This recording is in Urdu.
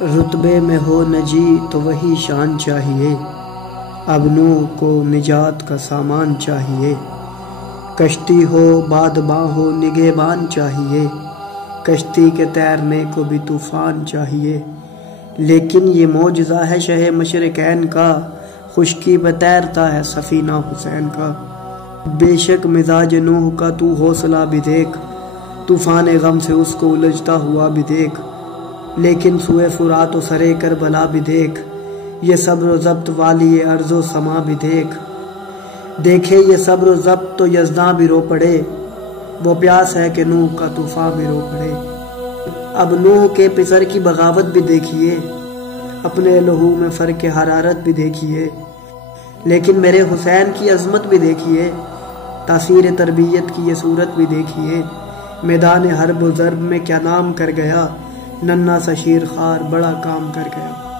رتبے میں ہو نجی تو وہی شان چاہیے، اب نوح کو نجات کا سامان چاہیے۔ کشتی ہو بادباں ہو نگہبان چاہیے، کشتی کے تیرنے کو بھی طوفان چاہیے۔ لیکن یہ معجزہ ہے شہ مشرقین کا، خشکی پہ تیرتا ہے سفینہ حسین کا۔ بے شک مزاج نوح کا تو حوصلہ بھی دیکھ، طوفان غم سے اس کو الجھتا ہوا بھی دیکھ۔ لیکن سوئے فرات و سرے کربلا بھی دیکھ، یہ صبر و ضبط والی ارض و سما بھی دیکھ۔ دیکھے یہ صبر و ضبط تو یزداں بھی رو پڑے، وہ پیاس ہے کہ نوح کا طوفان بھی رو پڑے۔ اب نوح کے پسر کی بغاوت بھی دیکھیے، اپنے لہو میں فرق حرارت بھی دیکھیے۔ لیکن میرے حسین کی عظمت بھی دیکھیے، تاثیر تربیت کی یہ صورت بھی دیکھیے۔ میدان حرب و ضرب میں کیا نام کر گیا، ننھا سا شیر خوار بڑا کام کر گیا۔